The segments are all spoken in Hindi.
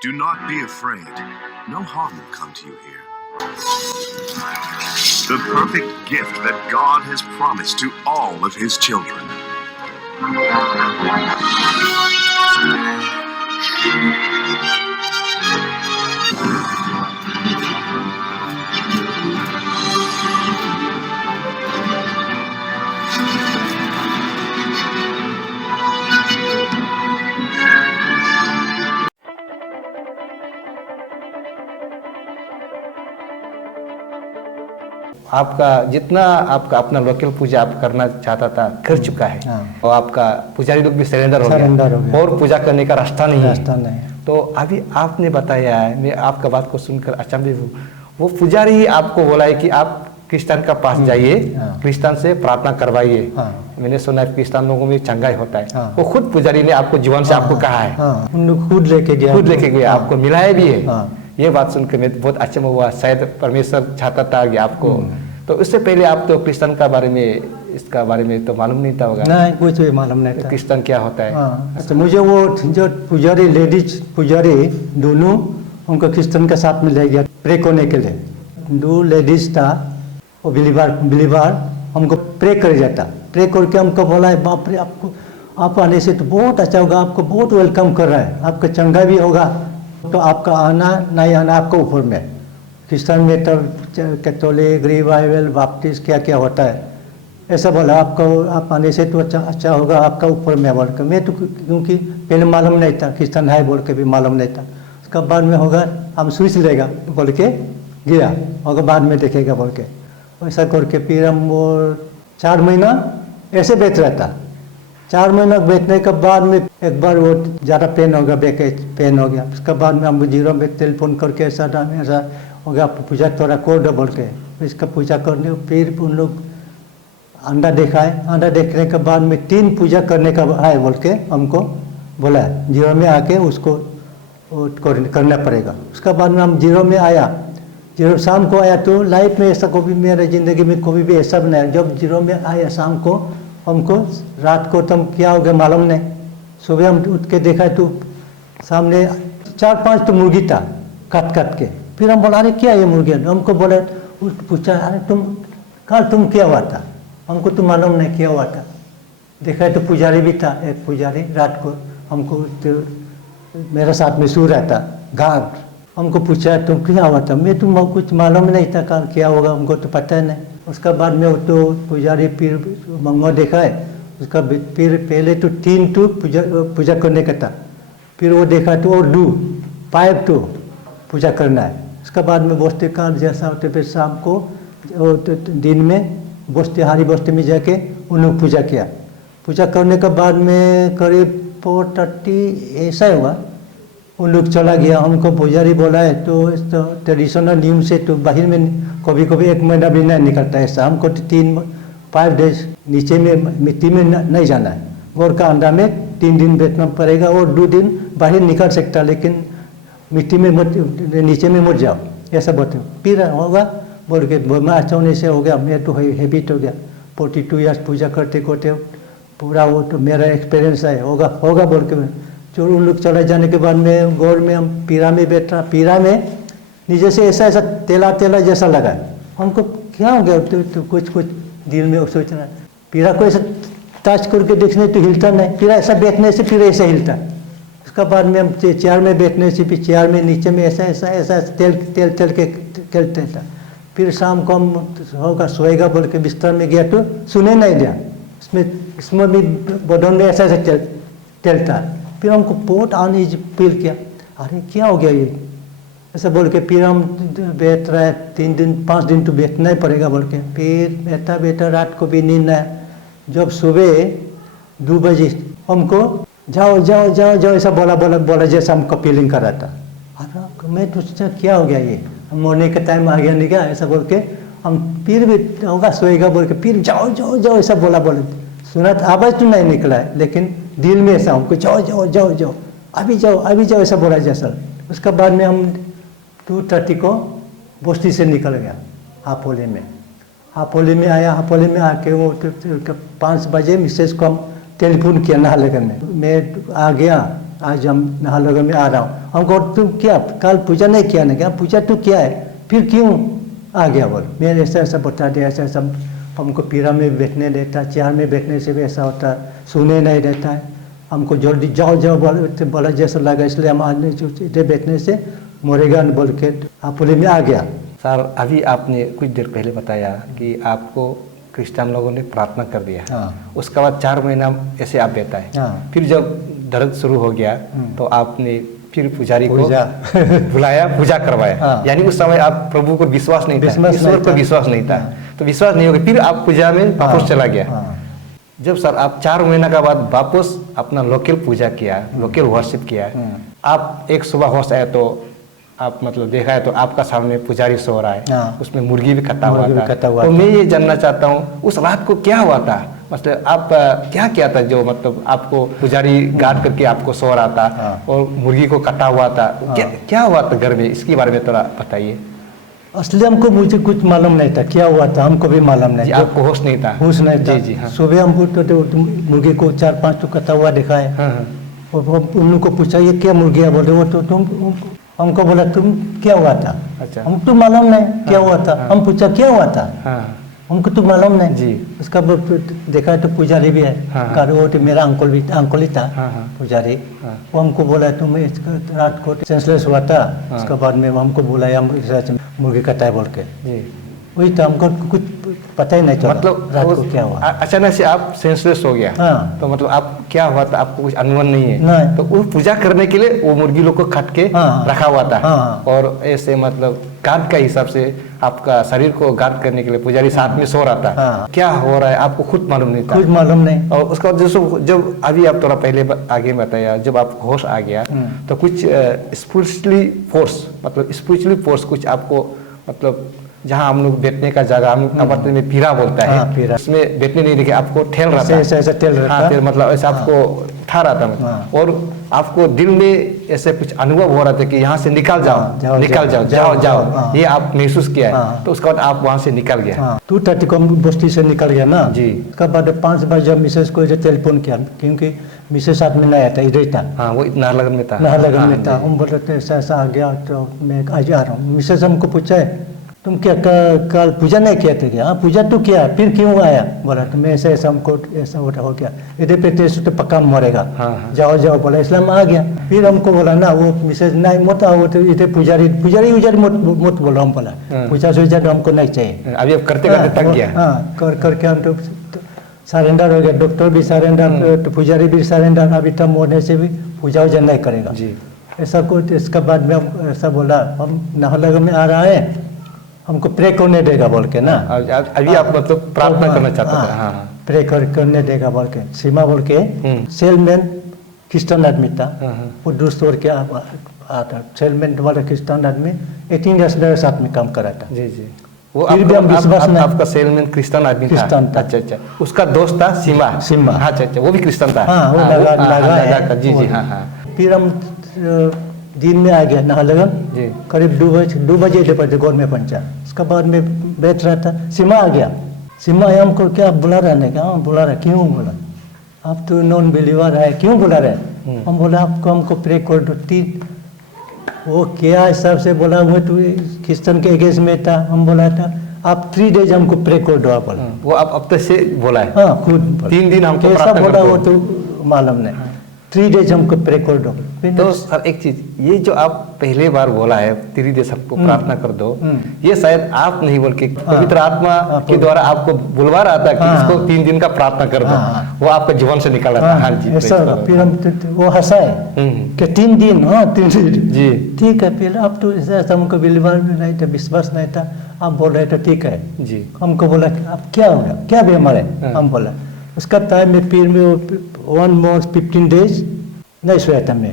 Do not be afraid. No harm will come to you here. The perfect gift that God has promised to all of his children. आपका जितना आपका अपना लोकल पूजा आप करना चाहता था कर चुका है और आपका पुजारी लोग भी सरेंडर हो गया और पूजा करने का रास्ता नहीं है। तो अभी आपने बताया है, मैं आपका बात को सुनकर अचंभित हूँ। वो पुजारी ही आपको बोला है कि आप क्रिश्चियन का पास जाइए, क्रिश्चियन से प्रार्थना करवाइए। मैंने सुना है क्रिश्चियन लोगों में चंगाई होता है। वो खुद पुजारी ने आपको जीवन से आपको कहा है, खुद लेके गया आपको मिलाया भी है। ये बात सुनकर मैं बहुत अच्छा हुआ। शायद परमेश्वर चाहता था कि आपको, तो उससे पहले आप तो क्रिश्चियन का बारे में, इसका बारे में तो मालूम नहीं था होगा? नहीं, कुछ भी मालूम नहीं था क्रिश्चियन क्या होता है। अच्छा, मुझे वो जो पुजारी, लेडीज पुजारी दोनों उनको क्रिश्चियन के साथ में ले गया प्रे करने के लिए। दो लेडीज था, वो बिलीवर हमको प्रे कर जाता। प्रे करके हमको बोला है, बाप रे आपको, आप आने से तो बहुत अच्छा होगा, आपको बहुत वेलकम कर रहा है, आपका चंगा भी होगा, तो आपका आना नहीं आना आपको ऊपर में। क्रिश्चियन में तो कैथोलिक, रिवाइवल, बाप्टिस्ट क्या क्या होता है, ऐसा बोला। आपको आप आने से तो अच्छा होगा, आपका ऊपर में बोल कर। मैं तो क्योंकि पहले मालूम नहीं था क्रिश्चियन है बोल के भी मालूम नहीं था। उसका बाद में होगा हम स्विच लेगा बोल के गया, और बाद में देखेगा बोल के ऐसा करके फिर हम वो 4 महीना ऐसे बेच रहा था। 4 महीना बेचने के बाद में एक बार वो ज़्यादा पेन हो गया, बैक पेन हो गया। उसके बाद में हम जीरो में टेलीफोन करके ऐसा हो गया, पूजा थोड़ा कर दो बोल के इसका पूजा करने। फिर उन लोग अंडा दिखाए, अंडा देखने के बाद में 3 पूजा करने का है बोल के हमको बोला है। जीरो में आके उसको करना पड़ेगा। उसके बाद में हम जीरो में आया, जीरो शाम को आया तो लाइफ में ऐसा कभी मेरे ज़िंदगी में कभी भी ऐसा नहीं। जब जीरो में आया शाम को, हमको रात को तुम क्या हो गया मालूम नहीं। सुबह हम उठ के देखा तो सामने 4-5 तो मुर्गी था काट के। फिर हम बोला अरे क्या ये मुर्गी? हमको बोले, पूछा अरे तुम क्या हुआ था? हमको तो मालूम नहीं क्या हुआ था। देखा तो पुजारी भी था, एक पुजारी रात को हमको तो मेरे साथ में सो रहा था गार्ड। हमको पूछा तुम क्या हुआ था? मैं तुम कुछ मालूम नहीं था कल क्या होगा, हमको तो पता नहीं। उसका बाद में तो पुजारी फिर मंगवा देखा है, उसका फिर पहले तो 3 तो पूजा करने का था। फिर वो देखा तो और 5 तो पूजा करना है। उसका बाद में बस्ती का जैसा होते फिर शाम को तो दिन में बस्ती हारी बस्ती में जाके उन लोग पूजा किया। पूजा करने के बाद में करीब 4:30 ऐसा हुआ, उन लोग चला गया। हमको पुजारी बोला है तो ट्रेडिशनल नियम से तो बाहर में कभी 1 महीना भी नहीं निकलता है। ऐसा हमको 3-5 डेज नीचे में मिट्टी में नहीं जाना है। गोर का अंडा में 3 दिन बैठना पड़ेगा और 2 दिन बाहर निकल सकता, लेकिन मिट्टी में मत, नीचे में मत जाओ, ऐसा बोलते। फिर होगा बोल के मैं अच्छा होने से हो गया, मैं तो हैबिट हो गया। 42 ईयर्स पूजा करते करते पूरा वो तो मेरा एक्सपीरियंस है। होगा बोल के जो उन लोग चले जाने के बाद में गौर में हम पीरा में बैठा। पीरा में नीचे से ऐसा तेला जैसा लगा। हमको क्या हो गया? तो कुछ दिल में सोच रहा है। पीरा को ऐसा टच करके देखने तो हिलता नहीं, पीरा ऐसा बैठने से फिर ऐसा हिलता। उसका बाद में हम चेयर में बैठने से फिर चेयर में नीचे में ऐसा तेल के खेलते था। फिर शाम को हम होगा सोएगा बोल के बिस्तर में गया तो सुने नहीं दिया। इसमें भी बदन में ऐसा चलता। फिर हमको बहुत अनईजी फील किया, अरे क्या हो गया ये ऐसा बोल के। फिर हम बैठ रहे 3-5 दिन तो बैठना ही पड़ेगा बोल के। फिर बैठा रात को भी नींद आया। जब सुबह 2 बजे हमको जाओ ऐसा बोला जैसा हमको फीलिंग कर रहा था। अरे मैं तो सोचा क्या हो गया ये, मरने का टाइम आ गया नहीं क्या ऐसा बोल के। हम फिर भी होगा सोएगा बोल के फिर जाओ ऐसा बोला सुना तो आवाज़ तो नहीं निकला है, लेकिन दिल में ऐसा हमको जाओ अभी जाओ ऐसा बोला जैसा। उसके बाद में हम 2:30 को बस्ती से निकल गया हापोली में आया। हापोली में आके वो 5 बजे मिसेज को हम टेलीफोन किया नहा लगन में। मैं आ गया आज हम नाहरलगुन में आ रहा हूँ। हमको तुम क्या कल पूजा नहीं किया ना, क्या पूजा तो किया है, फिर क्यों आ गया बोल। मेरे ऐसा ऐसा बता दिया, ऐसा ऐसा हमको पीरा में बैठने देता, चेयर में बैठने से भी ऐसा होता है, सुने नहीं देता है, हमको जल्दी जाओ जाओ बोला जैसा लगा, इसलिए हम आज इधर बैठने से मरेगा बोल के पुलिस में आ गया। सर अभी आपने कुछ देर पहले बताया कि आपको क्रिश्चियन लोगों ने प्रार्थना कर दिया, हाँ। उसके बाद 4 महीना ऐसे आप बैठा है, हाँ। फिर जब दर्द शुरू हो गया तो आपने फिर पुजारी को बुलाया, पूजा करवाया, हाँ। यानी उस समय आप प्रभु को विश्वास नहीं था, ईश्वर पर विश्वास नहीं था, हाँ। तो विश्वास नहीं हो गया, फिर आप पूजा में वापस चला गया। हाँ। जब सर आप 4 महीना का बाद वापस अपना लोकल पूजा किया, लोकल वर्शिप किया, आप एक सुबह होश आया तो आप मतलब देखा है तो आपका सामने पुजारी सो रहा है, हाँ। उसमें मुर्गी भी कटा हुआ था, तो मैं ये जानना चाहता हूँ उस रात को क्या हुआ था, मतलब आप क्या किया था जो मतलब आपको पुजारी गार्ड करके आपको सो रहा था, हाँ। और मुर्गी को कटा हुआ था, हाँ। क्या हुआ था घर में, इसके बारे में थोड़ा बताइए। असली हमको मुझे कुछ मालूम नहीं था क्या हुआ था, हमको भी मालूम नहीं, आपको होश नहीं था? होश नहीं था। जी जी हाँ। सुबह हम मुर्गी को 4-5 तो कटा हुआ दिखा है, हाँ। और उन लोग को पूछा ये क्या मुर्गी है, बोले वो तो तुम, हमको बोला तुम क्या हुआ था, अच्छा। हम तो मालूम नहीं क्या हुआ था, हम पूछा क्या हुआ था, हाँ। हमको तो मालूम नहीं जी। उसका देखा तो पुजारी भी है, हाँ। वो तो मेरा अंकल ही था, हाँ, हाँ। पुजारी, हाँ। वो हमको बोला तुम रात को सेंसलेस हुआ था, उसके बाद में हमको बोला मुर्गी कटा है बोल के, जी वही तो हमको कुछ पता ही नहीं चला मतलब रात को क्या हुआ। अचानक से आप सेंसलेस हो गया, हाँ। तो मतलब आप क्या हुआ था, आपको कुछ अनुभव नहीं है, नहीं। तो वो पूजा करने के लिए वो मुर्गी लोग को काट के हाँ। रखा हुआ था, हाँ। और ऐसे मतलब गार्ड का हिसाब से आपका शरीर को गार्ड करने के लिए पुजारी साथ में सो रहा था, हाँ। क्या हो रहा है आपको खुद मालूम नहीं था, कुछ मालूम नहीं। और उसका बाद जब अभी आप थोड़ा पहले आगे बताया, जब आपको होश आ गया तो कुछ स्पिरिचुअली फोर्स, मतलब स्पिरिचुअली फोर्स कुछ आपको, मतलब जहाँ हम लोग बैठने का जगह हम कमरते में पीरा बोलता है, हाँ, पीरा। उसमें बैठने नहीं देखे आपको ठेल रहा था, ऐसा ठेल रहा हाँ, था, फिर मतलब ऐसा आपको उठा रहा था, हाँ। और आपको दिल में ऐसे कुछ अनुभव हो रहा था कि यहाँ से निकल जाओ, निकल जाओ, जाओ, हाँ। ये आप महसूस किया है, हाँ। तो उसके बाद आप वहाँ से निकल गया। हाँ, 2:30 को बस्ती से निकल गया ना जी। उसके बाद 5 बजे मिसेस को टेलीफोन किया, क्योंकि मिसेस आदमी नहीं आया था, इधर ही था, हाँ, वो नाहरलगुन में था, नाहरलगुन में हाँ, था। जी। हम बोले तो ऐसा ऐसा आ गया, तो मैं आज आ रहा हूँ। मिसेस हमको पूछा है तुम क्या कल पूजा नहीं किया था क्या? हाँ पूजा तो किया, फिर क्यों आया? बोला तो मैं ऐसा ऐसा हमको ऐसा हो गया, इधर पे टेस्ट तो पक्का मरेगा, हाँ। जाओ जाओ बोला, इसलिए हम आ गया। फिर हमको बोला ना वो मिसेज नहीं मत आओ, तो इधर पुजारी मत बोलो, हम बोला पूजा सूजा तो हमको नहीं चाहिए। अभी अब करते करते थक गया, हाँ करके हम तो सरेंडर हो गया, डॉक्टर भी सरेंडर, तो पुजारी भी सरेंडर, अभी तब मोड़ने से भी पूजा वूजा नहीं करेगा जी। ऐसा कुछ। इसके बाद में हम ऐसा बोला हम नाहरलगुन में आ रहा है, हमको प्रे करने देगा बोल के ना। अभी आप मतलब प्रार्थना करना चाहते थे? हाँ, प्रे करने देगा बोल के, सीमा बोल के सेलमैन क्रिश्चियन आदमी था, वो दूसरे ओर के आता सेलमैन वाला क्रिश्चियन आदमी 18 इयर्स मेरे साथ में काम करा था। जी जी। वो फिर भी हम विश्वास नहीं, आपका सेलमैन क्रिश्चियन आदमी था? अच्छा अच्छा। उसका दोस्त था सीमा? अच्छा अच्छा, वो भी क्रिश्चियन था? हाँ, वो लगा है। जी जी हाँ हाँ। फिर हम दिन में आ गया नाहरलगुन, करीब 2 बजे घर में पहुंचा। उसके बाद में बैठ रहा था, सीमा आ गया। सीमा हमको क्या बुला रहा है? क्या बुला रहा, क्यों? बोला आप तो नॉन बिलीवर है, क्यों बुला रहे? हम बोला आपको हमको प्रे कर दो। 3 वो क्या हिसाब से बोला, वो तो क्रिश्चियन के अगेंस्ट में था। हम बोला था आप 3 डेज हमको प्रे कर दो। आप बोला वो आप अब तक से बोला है? हाँ खुद 3 दिन हमको कैसा बोला वो तो मालूम नहीं। 3 डेज हमको प्रे कर दो। तो सर एक चीज, ये जो आप पहले बार बोला है 3 डेज हमको प्रार्थना कर दो, ये शायद आप नहीं बोल के पवित्र आत्मा के द्वारा आपको बुलवा रहा था कि इसको 3 दिन का प्रार्थना कर दो, वो आपके जीवन से निकल रहा था। हाँ जी। ऐसा फिर हम वो हंसाए कि 3 दिन, हाँ 3 दिन जी ठीक है। फिर अब तो ऐसा हमको बिलीवर नहीं था, विश्वास नहीं था। आप बोल रहे थे ठीक है जी। हमको बोला अब क्या हो गया, क्या बीमार है? हम बोला उसका टाइम में फिर में 1 month 15 days नहीं सोया था मैं।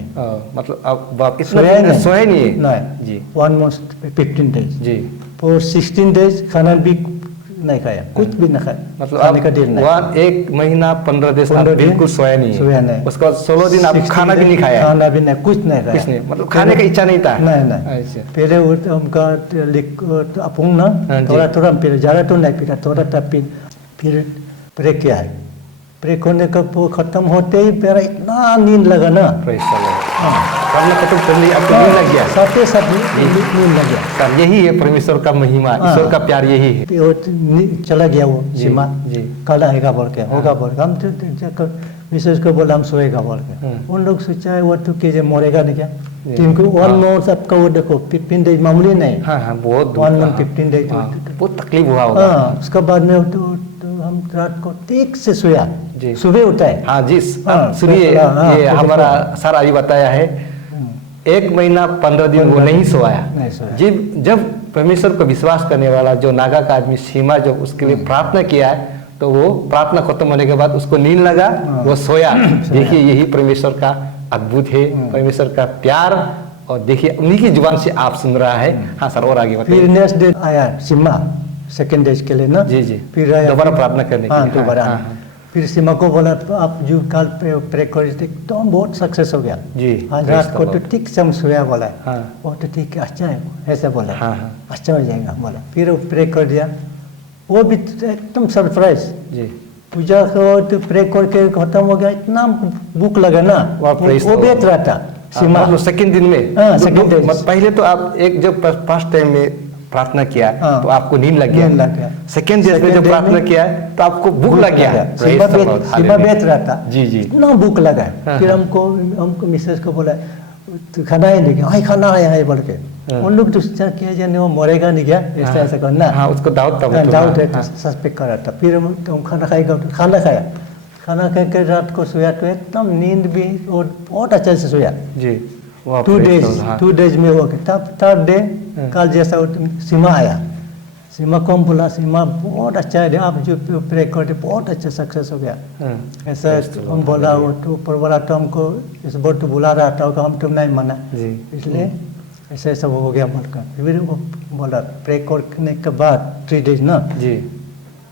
मतलब आप इतना सोए नहीं जी। 1 month 15 days जी। और 16 days खाना भी नहीं खाया, कुछ भी नहीं खाया, मतलब खाने का दिन नहीं। 1 महीना 15 दिन आप बिल्कुल सोया नहीं? उसके बाद 16 दिन आप खाना भी नहीं खाया? खाना भी नहीं, कुछ नहीं खाया, कुछ नहीं, मतलब खाने का इच्छा नहीं था? नहीं। पहले उनका अपुंग ना थोड़ा फिर ज़्यादा तो नहीं पीता, थोड़ा था। फिर प्रे किया है, प्रे करने का वो खत्म होते ही मेरा इतना नींद लगा ना। Praise the Lord. प्रार्थना खत्म करने आपको नींद लग गया। साथ नींद लग गया। सर यही है परमेश्वर का महिमा, ईश्वर का प्यार यही है। वो चला गया वो सीमा, जी। कल आएगा बोल के, होगा बोल के, हम तो मिसेज को बोला हम सोएगा बोल के, उन लोग सोचा है वो तो कीजिए मरेगा नहीं क्या, क्योंकि 1 month आपका वो देखो 15 days मामूली नहीं। हाँ बहुत 1 month 15 days बहुत तकलीफ हुआ होगा। उसके बाद में तो हम रात को ठीक से सोया, सुबह उठा है। हाँ जी, सुनिए ये हमारा सर अभी बताया है 1 महीना 15 दिन वो नहीं सोया। जब परमेश्वर को विश्वास करने वाला जो नागा का आदमी सीमा जब उसके लिए प्रार्थना किया है तो वो प्रार्थना खत्म होने के बाद उसको नींद लगा, वो सोया। देखिए यही परमेश्वर का अद्भुत है, परमेश्वर का प्यार। और देखिए उन्हीं की जुबान से आप सुन रहा है। हाँ सर और आगे बताइए। फिर नेक्स्ट डे आया सीमा सेकंड डे के लिए ना। जी फिर दोबारा प्रार्थना करने के लिए। दोबारा फिर सीमा को बोला आप जो कल प्रे कर तो हम बहुत सक्सेस हो गया जी। आज रात को तो ठीक से हम सोया बोला। वो तो ठीक है, अच्छा है, ऐसा बोला। अच्छा हो जाएगा बोला। फिर वो प्रे कर दिया, वो भी एकदम सरप्राइज जी। पूजा को तो प्रे करके खत्म हो गया, इतना भूख लगा ना, वो बेच रहा था सीमा। सेकंड दिन में सेकंड डे पहले तो आप एक जब फर्स्ट टाइम में प्रार्थना किया तो आपको नींद लग गया। सेकंड डे में जब प्रार्थना किया तो आपको भूख लग गया। सीमा बेच रहा था जी, इतना भूख लगा। फिर हमको मिसेज को बोला तो खाना ही नहीं गया, खाना आया है बोल के। उन लोग तो किया जाने वो मरेगा नहीं क्या, ऐसा करना। हाँ उसको दाऊद है सस्पेक्ट कर रहा था। फिर हम खाना खाएगा, खाना खाया, खाना खा के रात को सोया तो एकदम नींद भी और बहुत अच्छा से सोया जी। 2 days में हो गया। तब थर्ड डे कल जैसा सीमा आया, सीमा को हम बोला सीमा बहुत अच्छा है, आप जो प्रे करते बहुत अच्छा सक्सेस हो गया। ऐसा हम बोला वो तो ऊपर वाला तो हमको इस बार तो बुला रहा था, हम तो नहीं माना, इसलिए ऐसा सब हो गया बोलकर। फिर वो बोला प्रे करने के बाद 3 days ना जी,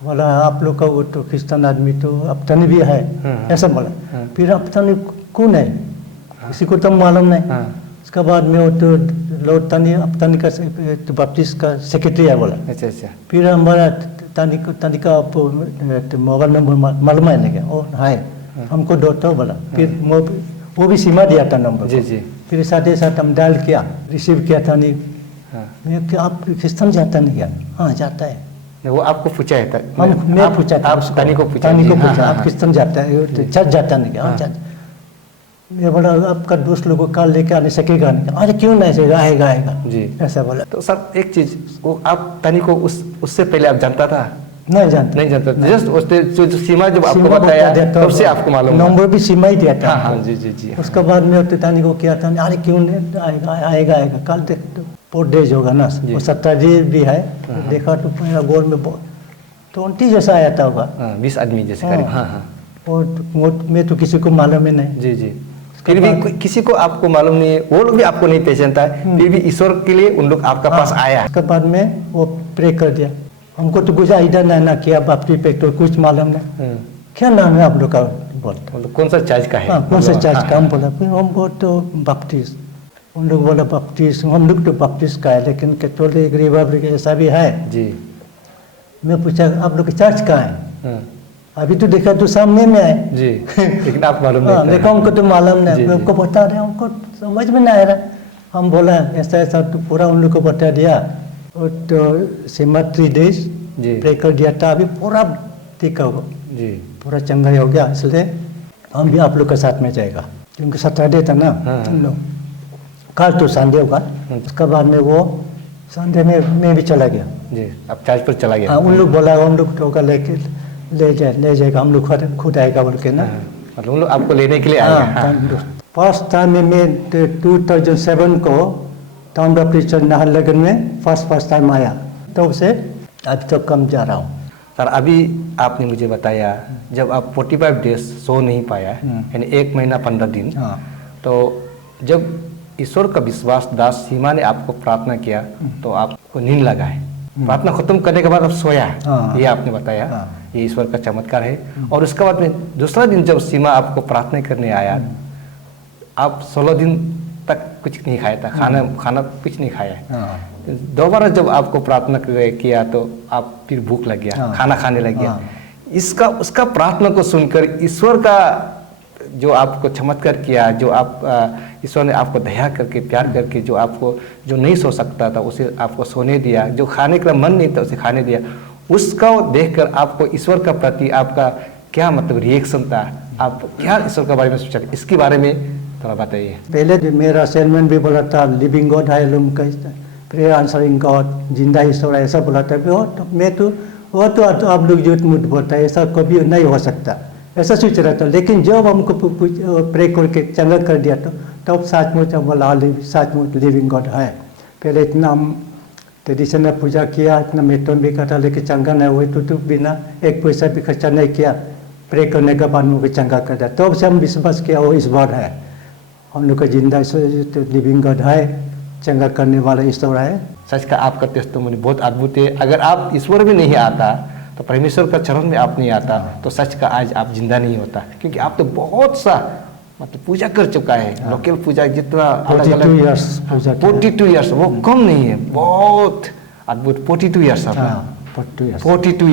बोला आप लोग का वो तो क्रिश्चियन आदमी तो अपतनी भी है, ऐसा बोला। फिर अपतनी कौन है किसी को तो मालूम नहीं। उसके बाद में वो तो लॉर्ड तनी का बपटिस्ट का सेक्रेटरी है बोला। अच्छा। फिर हमारा तनी का मोबाइल नंबर मालूम है नहीं, ओ है हमको दो तो बोला। फिर वो भी सीमा दिया था नंबर जी। फिर साथ हम डायल किया, रिसीव किया था नहीं। मैं क्या आप क्रिश्चियन जाता नहीं क्या? हाँ जाता है। वो आपको पूछा है मैं पूछा था, तनी को पूछा आप क्रिश्चियन जाता है, चर्च जाता नहीं क्या? मैं बोला आपका दोस्त लोगों का लेके आने सकेगा नहीं? अरे क्यों नहीं आएगा जी, ऐसा बोला। तो सर एक चीज, वो आप तनी को उससे पहले आप जानता था? नहीं जानता जस्ट उसने जो सीमा जब आपको बताया तब से आपको मालूम? नंबर भी सीमा ही दिया था। हाँ जी। उसके बाद में तनी को किया था, अरे क्यों नहीं आएगा कल देख तो 4 days होगा ना, वो 17 days भी है। देखा तो मेरा गोल में 20 जैसा आया था होगा, 20 आदमी जैसे करीब। हाँ। और मैं तो किसी को मालूम ही नहीं जी। फिर भी किसी को आपको मालूम नहीं है, वो लोग भी आपको नहीं पहचानता है, फिर भी ईश्वर के लिए उन लोग आपका पास आया। उसके बाद में वो प्रे कर दिया। हमको तो कुछ आइडिया नहीं ना किया, बापटी पे तो कुछ मालूम नहीं। क्या नाम है आप लोग का? बोलते कौन सा चर्च का है? कौन सा चर्च का? हम बोला हम तो बपटिस्ट। उन लोग बोला बपटिस्ट, हम लोग तो बपटिस्ट का है, लेकिन कैथोलिक रिपब्लिक ऐसा भी है जी। मैं पूछा आप लोग चर्च का है? अभी तो देखा तो सामने में है जी, लेकिन आप मालूम नहीं। देखो हमको तो मालूम नहीं, हमको बता रहे, हमको समझ में नहीं आ रहा। हम बोला ऐसा तो पूरा उन लोग को बता दिया। और तो सीमा 3 days प्रे कर दिया था, अभी पूरा ठीक होगा जी, पूरा चंगा हो गया। इसलिए हम भी आप लोग के साथ में जाएगा, क्योंकि सैटरडे था ना हम लोग, कल तो संडे होगा। उसके बाद में वो संडे में मैं भी चला गया जी। अब चर्च पर चला गया? उन लोग बोला हम लोग तो लेके ले जाएगा, हम लोग खुद आएगा बोल के ना, मतलब उन लोग आपको लेने के लिए आएगा। फर्स्ट टाइम में 2007 को टाउन बपटिस्ट नाहरलगुन में फर्स्ट टाइम आया, तो से अभी तक कम जा रहा हूँ। सर अभी आपने मुझे बताया जब आप 45 days सो नहीं पाया, यानी 1 महीना 15 दिन, तो जब ईश्वर का विश्वास दास सीमा ने आपको प्रार्थना किया तो आपको नींद लगा है। प्रार्थना खत्म करने के बाद आप सोया, ये आपने बताया, ये ईश्वर का चमत्कार है। और उसके बाद में दूसरा दिन जब सीमा आपको प्रार्थना करने आया, आप 16 दिन तक कुछ नहीं खाया था, खाना कुछ नहीं खाया। दोबारा जब आपको प्रार्थना किया तो आप फिर भूख लग गया, खाना खाने लग गया। इसका उसका प्रार्थना को सुनकर ईश्वर का जो आपको चमत्कार किया, जो आप ईश्वर ने आपको दया करके प्यार करके जो आपको जो नहीं सो सकता था उसे आपको सोने दिया, जो खाने का मन नहीं था उसे खाने दिया, उसका देखकर आपको ईश्वर का प्रति आपका क्या मतलब रिएक्शन था, आप क्या ईश्वर के बारे में सोचा, इसके बारे में थोड़ा बताइए। पहले मेरा सेलमैन भी बोला था लिविंग गॉड है, लुम का प्रेयर आंसरिंग गॉड, जिंदा ईश्वर ऐसा बोला था। मैं तो वो तो आप लोग झूठ मूठ बोलता है, ऐसा कभी नहीं हो सकता, ऐसा सोच रहा था। लेकिन जब हमको प्रे करके चंगा कर दिया तो तब सचमुच हम बोला सचमुच लिविंग गॉड है। पहले इतना हम ट्रेडिशनल पूजा किया, इतना मेटन भी कटा, लेकिन चंगा नहीं हुए तो बिना एक पैसा भी खर्चा नहीं किया, प्रे करने के बाद मुझे चंगा कर दिया। तब से हम विश्वास किया वो ईश्वर है, हम लोग का जिंदा लिविंग गॉड है, चंगा करने वाला ईश्वर है। सच का आपका टेस्टिमोनी बहुत अद्भुत है। अगर आप ईश्वर में नहीं आता तो परमेश्वर का चरण में आप नहीं आता तो सच का आज आप जिंदा नहीं होता, क्योंकि आप तो बहुत सा मतलब पूजा कर चुका है। लोकल पूजा जितना अलग अलग 42 ईयर्स वो कम नहीं है, बहुत अद्भुत 42 ईयर्स 42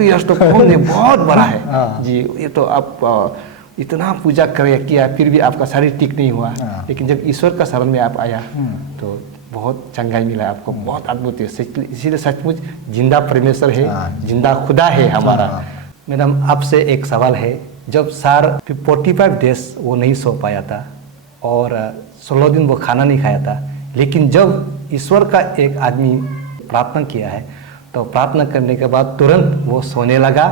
ईयर्स तो कम नहीं, बहुत बड़ा है जी। ये तो आप इतना पूजा किया फिर भी आपका शरीर ठीक नहीं हुआ, लेकिन जब ईश्वर का शरण में आप आया तो बहुत चंगाई मिला आपको, बहुत अद्भुत है। इसीलिए सचमुच जिंदा परमेश्वर है, जिंदा खुदा है हमारा। मैडम आपसे एक सवाल है, जब सार 45 डेज वो नहीं सो पाया था और 16 दिन वो खाना नहीं खाया था, लेकिन जब ईश्वर का एक आदमी प्रार्थना किया है तो प्रार्थना करने के बाद तुरंत वो सोने लगा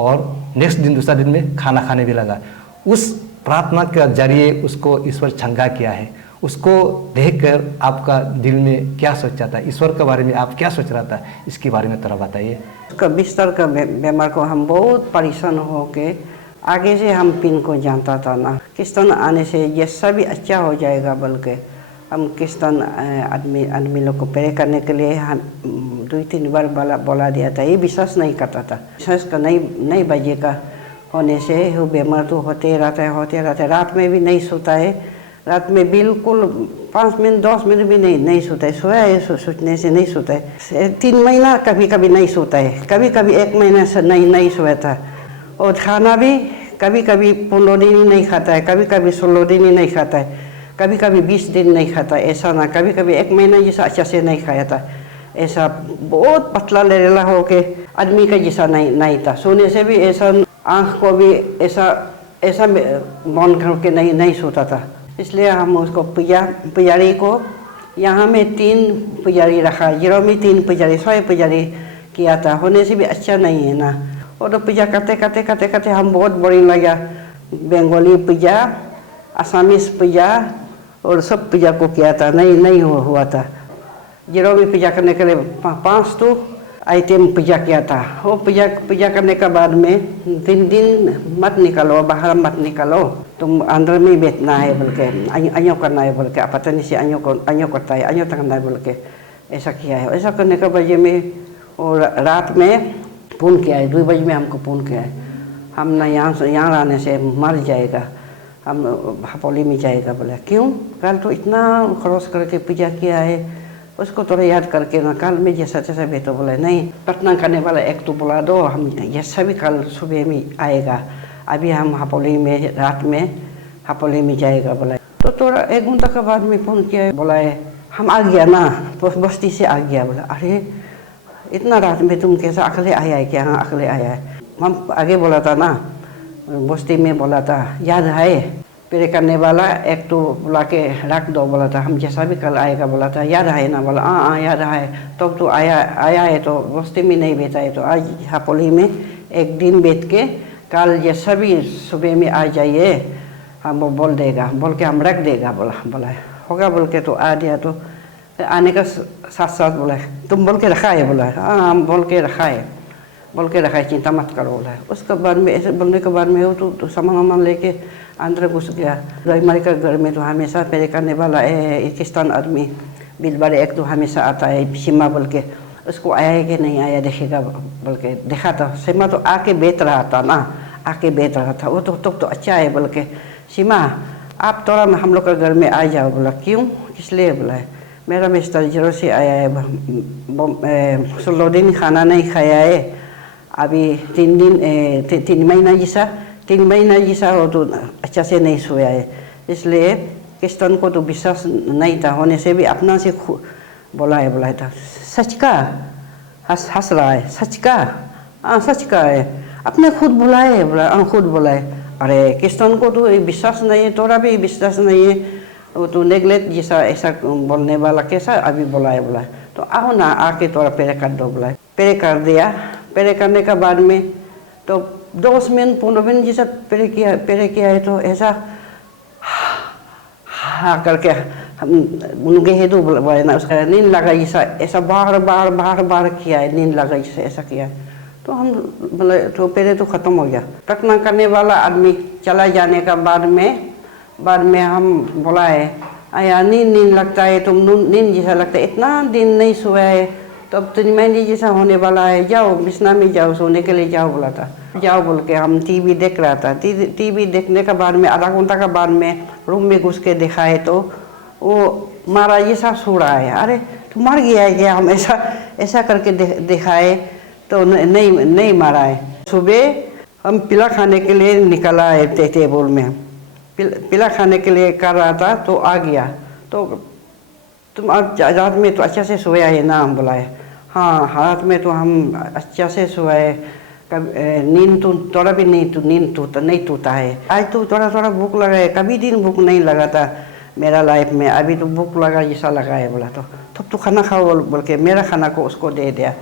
और नेक्स्ट दिन दूसरा दिन में खाना खाने भी लगा। उस प्रार्थना के जरिए उसको ईश्वर चंगा किया है। उसको देखकर आपका दिल में क्या सोचा था, ईश्वर के बारे में आप क्या सोच रहा था, इसके बारे में थोड़ा बताइए। उसका बिस्तर का बीमार को हम बहुत परेशान हो के आगे से हम पिन को जानता था ना, किस्तान आने से ये सभी अच्छा हो जाएगा बोल के हम किस्तान आदमी लोग को प्रे करने के लिए हम 2-3 बार बोला दिया था। ये विश्वास नहीं करता था, विश्वास का नहीं बजेगा होने से वो बीमार तो होते रहता है। रात में भी नहीं सोता है, रात में बिल्कुल 5 मिनट 10 मिनट भी नहीं सोता है। सोया है सोचने से नहीं सोता है। 3 महीना कभी कभी नहीं सोता है, कभी 1 महीना से नहीं सोया था। और खाना भी कभी 15 दिन ही नहीं खाता है, कभी 16 दिन ही नहीं खाता है, कभी 20 दिन नहीं खाता है। ऐसा ना कभी 1 महीना जैसा अच्छा से नहीं खाया था। ऐसा बहुत पतला लेला हो के आदमी का जैसा नहीं था। सोने से भी ऐसा आँख को भी ऐसा बंद करके नहीं सोता था। इसलिए हम उसको पुजारी को यहाँ में 3 पुजारी रखा, जीरो में 3 पुजारी, 100 पुजारी किया था। होने से भी अच्छा नहीं है ना। और तो पूजा करते हम बहुत बोरिंग लगा। बंगाली पूजा, आसामीज पूजा और सब पूजा को किया था, नहीं हुआ था। जीरो में पूजा करने के लिए 5 तो आइटम पूजा किया था। वो पूजा करने के बाद में 3 दिन मत निकालो, बाहर मत निकालो, तुम अंदर में बैठना है बोल के, अयो करना है बोल के, पता नहीं से अयो करता है, अयो करना है बोल के ऐसा किया है। ऐसा करने के बजे में और रात में फोन किया है, 2 बजे में हमको फोन किया है, हम ना यहाँ रहने से मर जाएगा, हम हपोली में जाएगा। बोला क्यों, कल तो इतना खरोश करके पूजा किया है, उसको थोड़ा याद करके ना कल में जैसा बेटो बोला नहीं, प्रार्थना करने वाला एक तो बुला दो, हम ये सभी कल सुबह में आएगा, अभी हम हपोली में रात में हपोली में जाएगा। बोला तो थोड़ा 1 घंटा के बाद में फ़ोन किया है, बोला है हम आ गया ना, बस्ती से आ गया। बोला अरे इतना रात में तुम कैसा अकेले आया है क्या? हाँ अकेले आया है। हम आगे बोला था ना, बस्ती में बोला था याद है प्रे करने वाला एक तो बुला के रख दो बोला था, हम जैसा भी कल आएगा बोला था, याद है ना? बोला हाँ याद है। तब तो आया है तो बस्ती में नहीं बैठा है, तो आज हपोली में 1 दिन बैठ के कल जैसा भी सुबह में आ जाइए, हम वो बोल देगा, बोल के हम रख देगा। बोला होगा बोल के तो आ दिया। तो आने का साथ बोला तुम बोल के रखा है? बोला हाँ हम बोल के रखा है, चिंता मत करो। बोला उसके बाद में ऐसे बोलने के बाद में वो तो सामान लेके अंदर घुस गया। हमारे का घर में तो हमेशा प्रे करने वाला किस्तान आदमी बिलबार एक तो हमेशा आता है, सीमा बोल के, उसको आया है कि नहीं आया देखेगा बोल के देखा था। सीमा तो आके बैठ रहा था, वो तो अच्छा है बोल के, सीमा आप थोड़ा हम लोग का घर में आ जाओ। बोला क्यों, किस लिए? बोला मेरा मिस्टर जीरो से आया है, 16 दिन खाना नहीं खाया है, अभी 3 महीना जैसा हो तो अच्छा से नहीं सोया है। इसलिए किस्तन को तो विश्वास नहीं था, होने से भी अपना से बोला था सच का, हंस रहा है, सच का, हाँ सच का है, अपने खुद बोला खुद बोला है। अरे किस्तन को तो विश्वास नहीं है, तोरा भी विश्वास नहीं है, वो तो नेगलेक्ट जैसा ऐसा बोलने वाला कैसा अभी बोला है। तो आओ ना आके तोरा पेरे कर दो बोला है। पेरे कर दिया। पेरे करने के बाद में तो 10 मिनट 15 मिनट जैसा पेरे किया है तो ऐसा हाँ करके हम उनके हेतु बोले ना, उसका नींद लगा जैसा, ऐसा बार किया है, नींद लगा जैसा ऐसा किया है। तो हम बोले तो पेरे तो ख़त्म हो गया। प्रार्थना करने वाला आदमी चला जाने का बाद में हम बोला है आया नींद लगता है, तुम नींद जैसा लगता है, इतना दिन नहीं सोया है, तो अब 3 महीने जैसा होने वाला है, जाओ बिस्ना में जाओ, सोने के लिए जाओ बोला था। जाओ बोल के हम टीवी देख रहा था। टीवी देखने के बाद में आधा घंटा के बाद में रूम में घुस के देखा है तो वो मारा जैसा सो रहा है। अरे तो मर गया है क्या? हम ऐसा करके देखा है तो नहीं मारा है। सुबह हम पिला खाने के लिए निकला है टेबल में, पिला खाने के लिए कर रहा था तो आ गया। तो तुम अब रात में तो अच्छा से सोया है ना? हम बोला है हाँ रात में तो हम अच्छा से सोए, नींद तो थोड़ा भी नींद टूटा है। आज तो थोड़ा भूख लगा है, कभी दिन भूख नहीं लगा था मेरा लाइफ में, अभी तो भूख लगा जैसा लगा है। बोला तो तू खाना खाओ बोल के मेरा खाना को उसको दे दिया।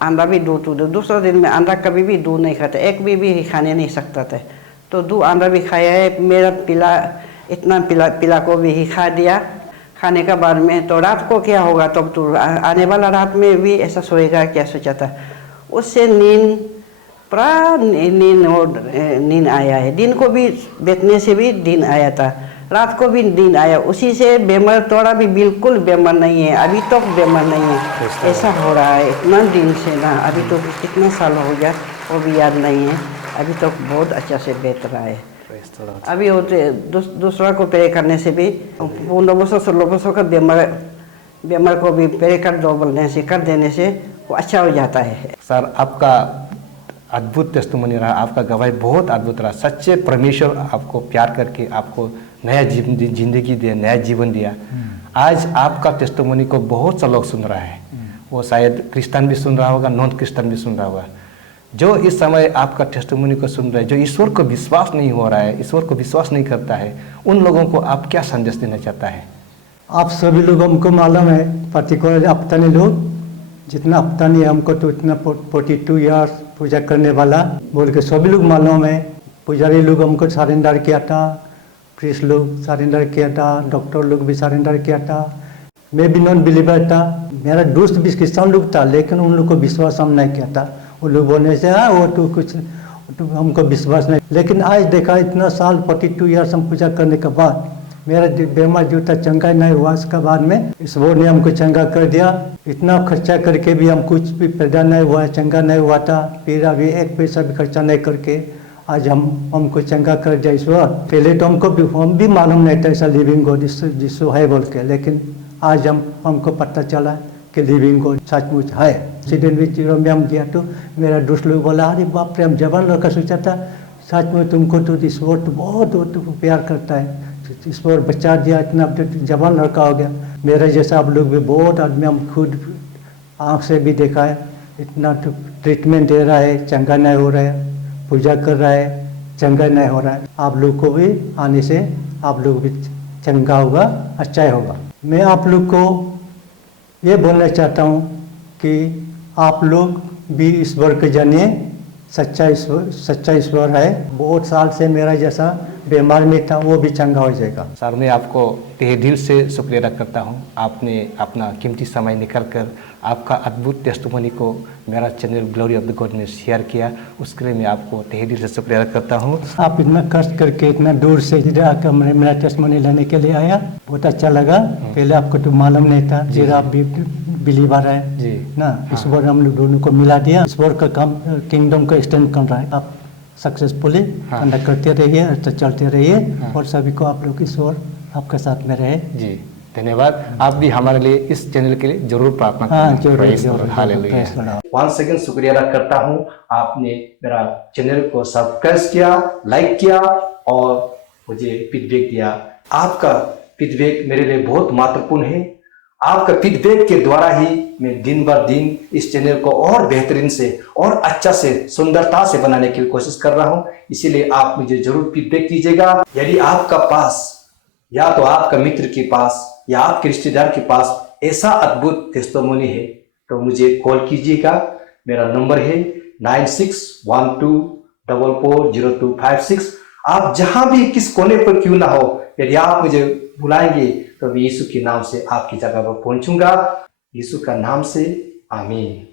अंडा भी दूसरा दिन में अंडा कभी भी दूध नहीं खाता, एक भी खाने नहीं सकता था, तो 2 अंडा भी खाया है। मेरा पिला को भी ही खा दिया। खाने का बाद में तो रात को क्या होगा, तब तो आने वाला रात में भी ऐसा सोएगा क्या सोचा था। उससे नींद आया है। दिन को भी बैठने से भी दिन आया था, रात को भी दिन आया। उसी से बीमार थोड़ा भी बिल्कुल बीमार नहीं है, अभी तक बीमार नहीं है। ऐसा हो रहा है इतना दिन से ना, अभी तो कितना साल हो गया वो भी याद नहीं है। अभी तक बहुत अच्छा से बैठ रहा है। अभी होते दूसरा को पेरे करने से भी 15 वर्ष 16 वर्ष का बीमार को भी पेरे कर दो बोलने से कर देने से वो अच्छा हो जाता है। सर आपका अद्भुत टेस्टिमोनी रहा, आपका गवाही बहुत अद्भुत रहा। सच्चे परमेश्वर आपको प्यार करके आपको नया जिंदगी दिया, नया जीवन दिया। आज आपका टेस्टिमोनी को बहुत सा लोग सुन रहा है, वो शायद क्रिश्चियन भी सुन रहा होगा, नॉन क्रिश्चियन भी सुन रहा होगा। जो इस समय आपका टेस्टिमोनी को सुन रहे हैं, जो ईश्वर को विश्वास नहीं हो रहा है, ईश्वर को विश्वास नहीं करता है, उन लोगों को आप क्या संदेश देना चाहता है? आप सभी लोग हमको मालूम है, पर्टिकुलर अपतानी लोग जितना अपतानी है हमको तो इतना 42 ईयर्स पूजा करने वाला बोल के सभी लोग मालूम है। पुजारी लोग हमको सरेंडर किया था, प्रीस्ट लोग सरेंडर किया था, डॉक्टर लोग भी सरेंडर किया था। मैं भी नॉन बिलीवर था, मेरा दोस्त भी क्रिश्चियन लोग था, लेकिन उन लोग को विश्वास हम नहीं किया था। वो लोग बोलने से हाँ वो तो कुछ तो हमको विश्वास नहीं। लेकिन आज देखा इतना साल 42 ईयर्स हम पूजा करने के बाद मेरा बीमार जो था चंगा नहीं हुआ। उसके बाद में ईश्वर ने हमको चंगा कर दिया। इतना खर्चा करके भी हम कुछ भी पैदा नहीं हुआ, चंगा नहीं हुआ था। फिर अभी 1 पैसा भी खर्चा नहीं करके आज हमको चंगा कर दिया ईश्वर। पहले तो हम भी मालूम नहीं था ऐसा लिविंग गॉड जिसको है बोल के, लेकिन आज हमको पता चला कि लिविंग गॉड सचमुच है। सीधन भी जीरो में हम गया तो मेरा दोस्त लोग बोला अरे बाप रे, हम जवान लड़का सोचा था सच में तुमको तो ईश्वर तो बहुत प्यार करता है, ईश्वर बचा दिया, इतना जवान लड़का हो गया। मेरा जैसा आप लोग भी बहुत आदमी हम खुद आँख से भी देखा है, इतना तो ट्रीटमेंट दे रहा है, चंगा नहीं हो रहा है, पूजा कर रहा है, चंगा नहीं हो रहा है। आप लोग को भी आने से आप लोग भी चंगा होगा, अच्छा होगा। मैं आप लोग को ये बोलना चाहता हूँ कि आप लोग भी ईश्वर को जानिए, सच्चा ईश्वर है। बहुत साल से मेरा जैसा बीमार में था वो भी चंगा हो जाएगा। सर मैं आपको तहे दिल से शुक्रिया अदा करता हूँ, आपने अपना कीमती समय निकाल कर आपका अद्भुत टेस्टिमोनी को मेरा channel glory of the God ने शेयर किया, उसके लिए मैं आपको तहे दिल से शुक्रिया अदा करता हूँ। आप इतना कष्ट करके इतना दूर से इधर आकर मेरा टेस्टिमोनी लेने के लिए आया, बहुत अच्छा लगा। पहले आपको तो मालूम नहीं था, जीरा आप भी बिलीवर है जी ना। ईश्वर हम लोग दोनों को मिला दिया। ईश्वर का काम किंगडम का एक्सटेंड कर रहा है। आप सक्सेसफुली कंडक्ट करते रहिए, तो चलते रहिए और सभी को आप लोग ईश्वर आपके साथ में रहे जी। धन्यवाद। आप भी हमारे लिए इस चैनल के लिए जरूर प्रार्थना करें। हालेलुया। वंस अगेन शुक्रिया अदा करता हूँ, आपने मेरा चैनल को सब्सक्राइब किया, लाइक किया और मुझे फीडबैक दिया। आपका फीडबैक मेरे लिए बहुत महत्वपूर्ण है। आपका फीडबैक के द्वारा ही मैं दिन बर दिन इस चैनल को और बेहतरीन से और अच्छा से सुंदरता से बनाने की कोशिश कर रहा हूं। इसीलिए आप मुझे जरूर फीडबैक कीजिएगा। यदि आपका पास या तो आपका मित्र के पास या आपके रिश्तेदार के पास ऐसा अद्भुत टेस्टिमोनी है तो मुझे कॉल कीजिएगा। मेरा नंबर है 9612440256। आप जहां भी किस कोने पर क्यों ना हो, यदि आप मुझे बुलाएंगे तो मैं यीशु के नाम से आपकी जगह पर पहुंचूंगा। यीशु का नाम से आमीन।